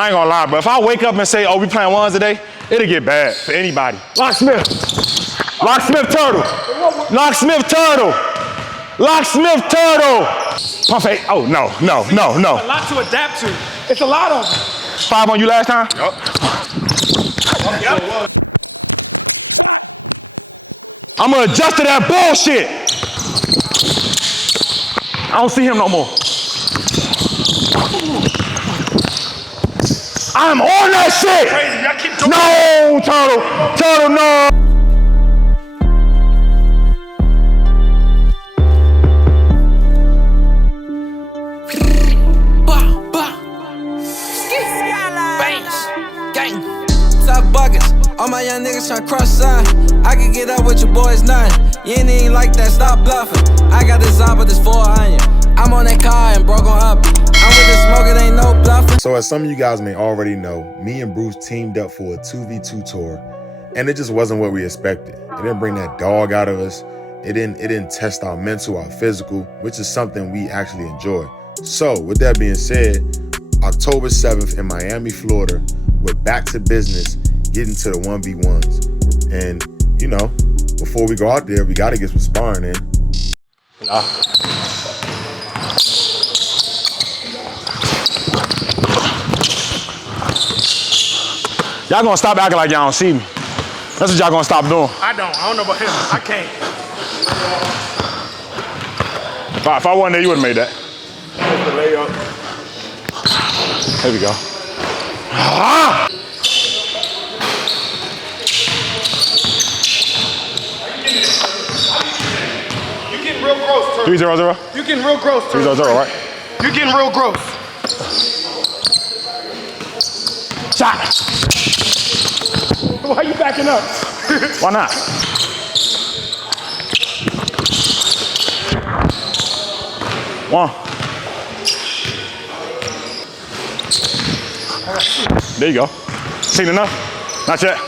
I ain't gonna lie, bro. If I wake up and say, oh, we playing ones today, it'll get bad for anybody. Locksmith. Locksmith turtle. Locksmith turtle. Locksmith turtle. Pump fake. Oh, no. A lot to adapt to. It's a lot of them. 5 on you last time? Yep. Shot. I'm gonna adjust to that bullshit. I don't see him no more. I'm on that shit. Crazy. Y'all keep doing No, turtle, no. All my young niggas tryna cross sign. I can get up with your boys nothing. You ain't like that, stop bluffing. I got this on, but this 400. I'm on that car and broke on up. I'm with the smoke, it ain't no bluffing. So as some of you guys may already know, me and Bruce teamed up for a 2v2 tour, and it just wasn't what we expected. It didn't bring that dog out of us. It didn't test our mental, our physical, which is something we actually enjoy. So with that being said, October 7th in Miami, Florida, we're back to business, getting to the 1v1s. And, you know, before we go out there, we got to get some sparring in. Y'all gonna stop acting like y'all don't see me. That's what y'all gonna stop doing. I don't know about him. I can't. If I wasn't there, you would've made that. The layup. There we go. Ah! You getting real gross, Turtle. 3-0-0? You getting real gross, Turtle. 3-0-0, right? You getting real gross. Shot! Why you backing up? Why not? One. There you go. Seen enough? Not yet.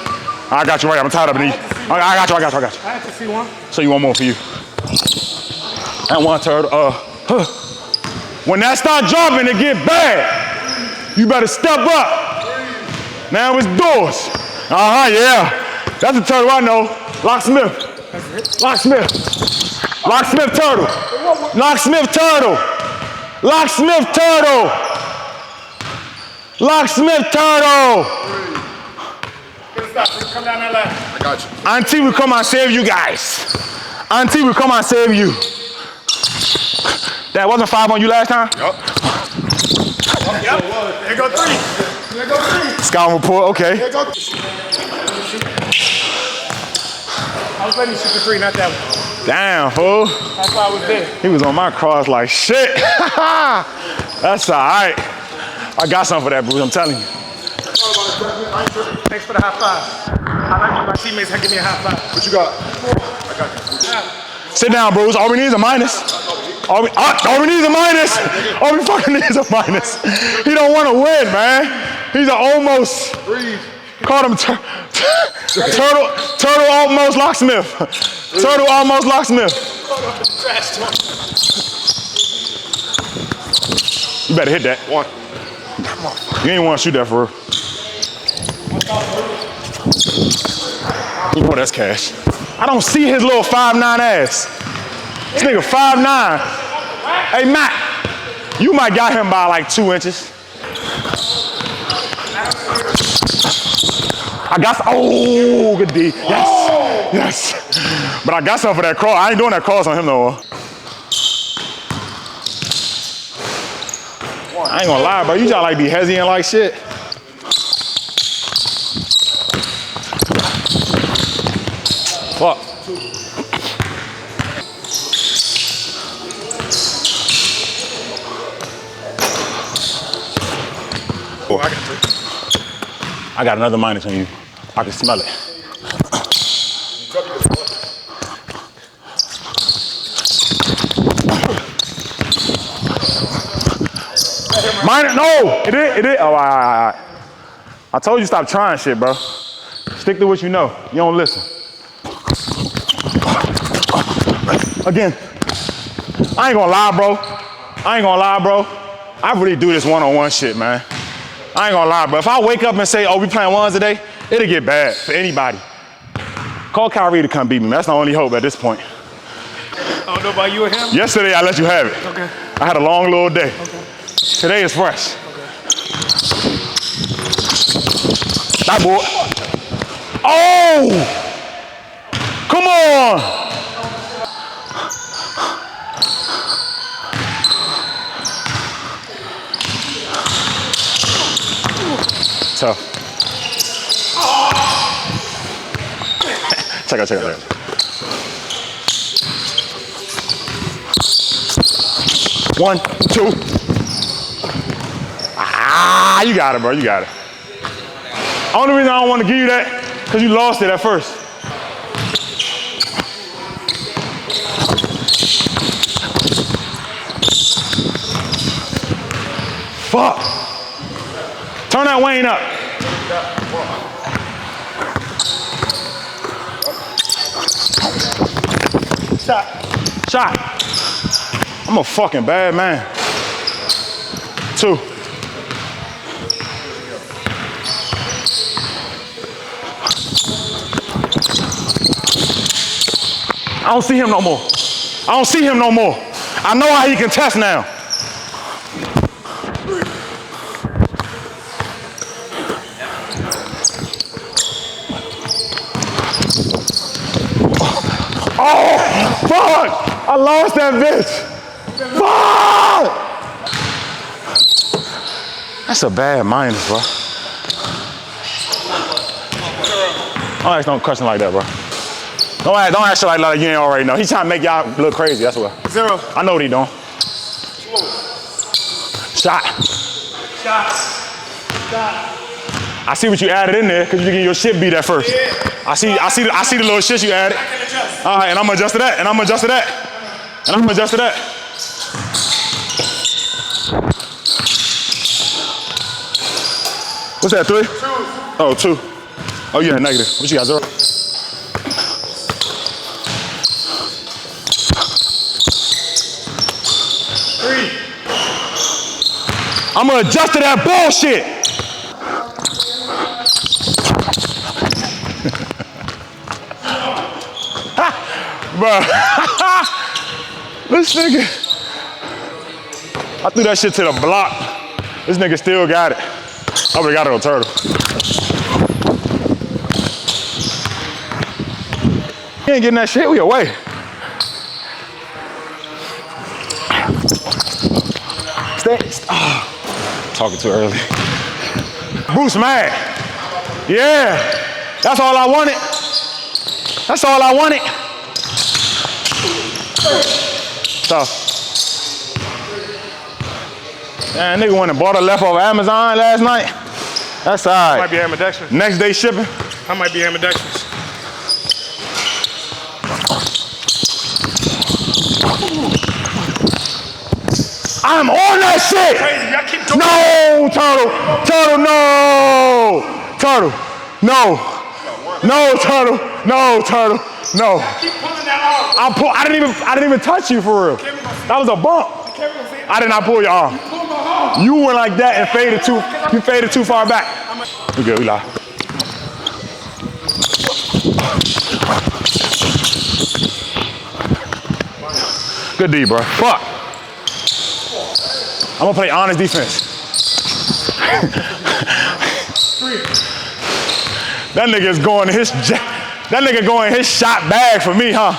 I got you right. I'm tied up in these. I got you. I had to see one. So you want more for you. And one turtle. When that start dropping, it get bad. You better step up. Now it's doors. Yeah. That's the turtle I know. Locksmith. Locksmith. Locksmith turtle. Locksmith turtle. Locksmith turtle. Locksmith turtle. Come down that ladder. I got you. Auntie will come and save you guys. Auntie will come and save you. That wasn't 5 on you last time? Yep. There go 3. There go 3. Scout report, okay. There go 3. I was letting you shoot the 3, not that one. Damn, fool. That's why I was there. He was on my cross like shit. That's all right. I got something for that, Bruce, I'm telling you. Thanks for the high five. I like when my teammates give me a high five. What you got? I got you. Sit down, Bruce. All we need is a minus. All we need is a minus. All we fucking need is a minus. He don't want to win, man. He's an almost. Called him turtle almost locksmith. Turtle almost locksmith. You better hit that. One. You ain't want to shoot that for real. Oh, that's cash. I don't see his little 5'9" ass. This nigga 5'9". Hey, Matt, you might got him by like 2 inches. I got some, oh, good D. Yes. But I got something for that cross. I ain't doing that cross on him no more. I ain't gonna lie, bro. You just like be hesitant like shit. Fuck. Oh, I got 3. I got another minus on you. I can smell it. Minus, no, it is. Oh, all right. I told you stop trying shit, bro. Stick to what you know. You don't listen. Again, I ain't gonna lie, bro. I really do this one-on-one shit, man. I ain't gonna lie, but if I wake up and say, oh, we playing ones today, it'll get bad for anybody. Call Kyrie to come beat me. That's the only hope at this point. I don't know about you or him. Yesterday, I let you have it. Okay. I had a long little day. Okay. Today is fresh. Okay. That boy. Oh! Come on! Tough. Check out. 1, 2. Ah, you got it, bro. You got it. Only reason I don't want to give you that, because you lost it at first. Fuck. Turn that Wayne up. Shot. I'm a fucking bad man. 2. I don't see him no more. I know how he can test now. Oh, fuck! I lost that bitch. Fuck! That's a bad minus, bro. Don't ask no question like that, bro. Don't ask shit like you ain't already know. He's trying to make y'all look crazy, that's what. 0. I know what he doing. Shot. I see what you added in there, because you get your shit beat at first. Yeah. I see the little shit you added. I can adjust. All right, and I'm gonna adjust to that, What's that, 3? 2. Oh, 2. Oh, yeah, negative. What you got, 0? I'm gonna adjust to that bullshit. Bro, this nigga, I threw that shit to the block. This nigga still got it. I would've got it on turtle. He ain't getting that shit, we away. Stay. Talking too early. Bruce mad. Yeah, that's all I wanted. Tough. Man, nigga went and bought a left off Amazon last night. That's all right. Might be ambidextrous. Next day shipping. I might be ambidextrous. I'm on that shit. Crazy, y'all keep doing No, Turtle, no. Turtle, no. No, Turtle, no, Turtle, no. Keep pulling that arm. I didn't even touch you for real. That was a bump. I did not pull your arm. Pull my arm. You went like that and you faded too far back. We good, we live. Good D, bro. Fuck. I'm gonna play honest defense. That nigga's going in his shot bag for me, huh?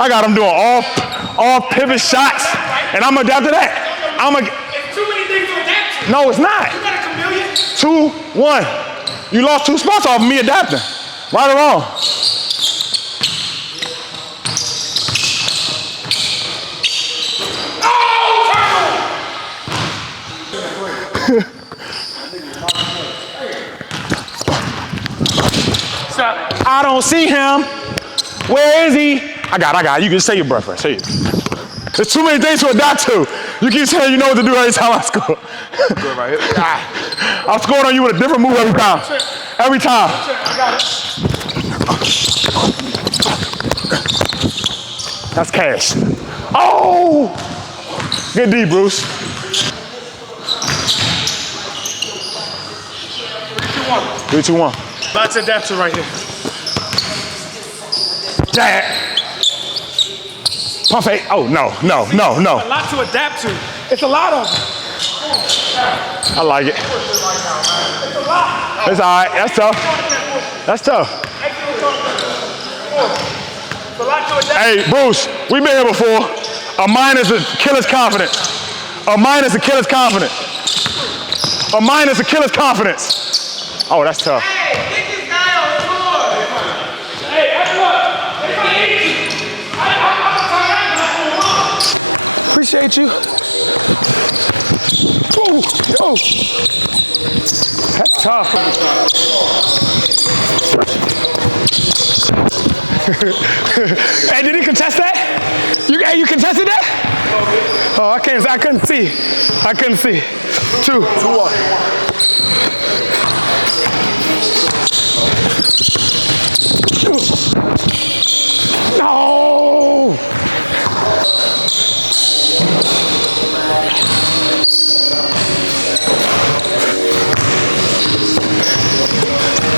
I got him doing all pivot shots, and I'm gonna adapt to that. It's too many things to adapt to. No, it's not. You got a chameleon. 2, 1. You lost 2 spots off of me adapting. Right or wrong? I don't see him. Where is he? I got it. You can say your breath first. Say it. There's too many things to adapt to. You keep saying you know what to do every time I score. Good right here. I'm scoring on you with a different move every time. Every time. I got it. That's cash. Oh! Good D, Bruce. 3, 2, 1. Lots of adapter right here. Jack. Pump fake. Oh, no. A lot to adapt to. It's a lot of them. I like it. It's a lot. It's all right. That's tough. That's tough. It's a lot to adapt. Hey, Bruce, we've been here before. A minus a killer's confidence. A minus a killer's confidence. A minus a killer's confidence. Oh, that's tough. Hey, get this guy on the floor. Hey, that's what. Appreciate you. Oh, oh. That's tough. Hey, did he contest that? You contested that? Oh, I couldn't see. 2, 1. No!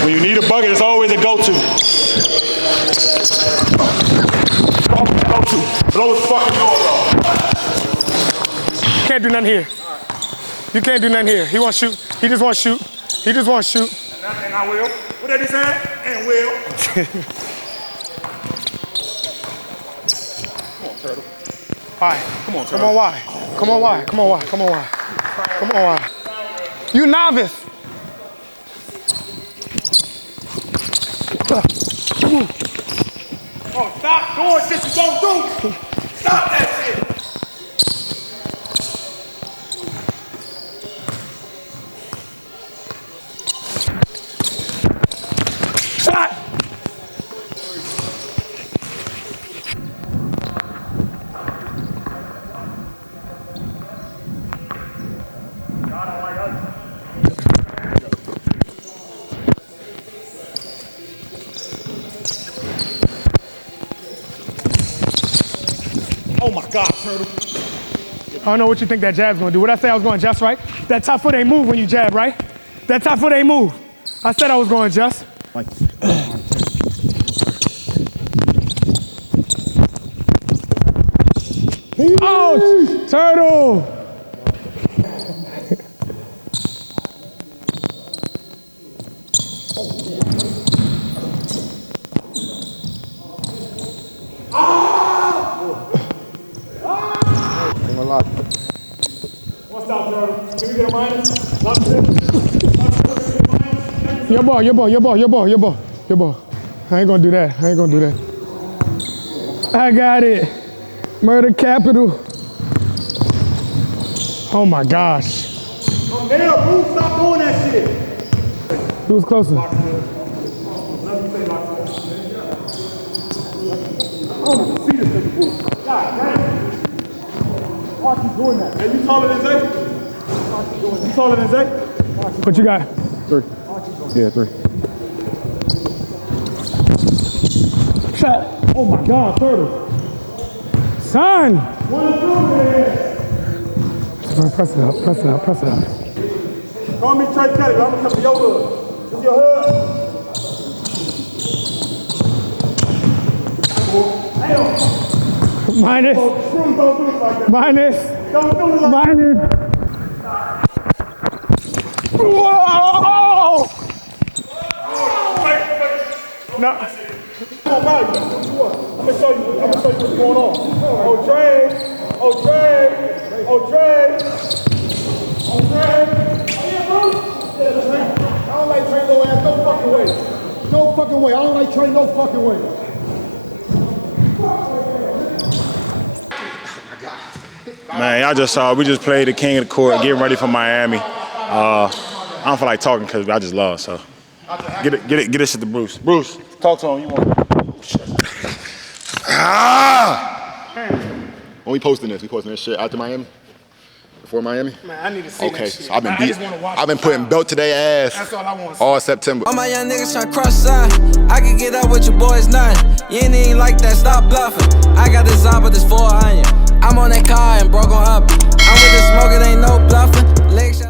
When you need a bucket, it's always a go-to. Blow his fucking doors off. Can't do nothing here. You can't do nothing here. He won't shoot. He just won't shoot. He just won't shoot. And I will. What did he say? And will. Come on, Turtle. Why? Come on, Come Turtle. on, why? Come on, why? Come on, why? Come on, why? Come on, why? You novice. Oh, stop doing shit you don't do. Stop that shit. Shot. Oh my God, Turtle. I don't know what you think that jab's gonna do. What I say I was going just right? That top foot ain't move when you jab, right? That top foot ain't move. I said I was going just. Ouch! Turtle! What's up, Turtle? Can we get a minus? Your ball. I ain't gonna do that. I got it. Murder capital. Oh my gosh. Damn, Bruce, stop doing that shit. Who was closer? I don't even see this nigga, Bruce. God damn. Why keep doing that? Hey, you taller than Zay? You taller than Zay? What you got? 3. Yeah, 3. Shot. Oh my God, Turtle. Son! 1 and 2, man. Press it up. Call me Trey Kelly, but I'm gonna come to your hood. This your hood? Minus. Don't do it like that. Minus. Don't do it like Minus. Whoa! No. Come on, Mario. I'm gonna show you what's going on. Oh, Trey. I don't like Trey no ass, no fucking way. No fucking way. I don't like Trey no fucking way. Man, y'all just saw, we just played the king of the court, getting ready for Miami. I don't feel like talking because I just lost, so. Get this shit to Bruce. Bruce, talk to him. You want? Oh, shit. When we posting this shit after Miami? Before Miami? Man, I need to see Okay, that shit. so I've been I just wanna watch I've been the putting time. belt to their ass That's all I want to see. all September. All my young niggas tryna cross side. I can get up with your boys nothing. You ain't even like that, stop bluffing. I got this Zaba, this 400. I'm on that car and broke on up. I'm with the smoke, it ain't no bluffing. Leg shots.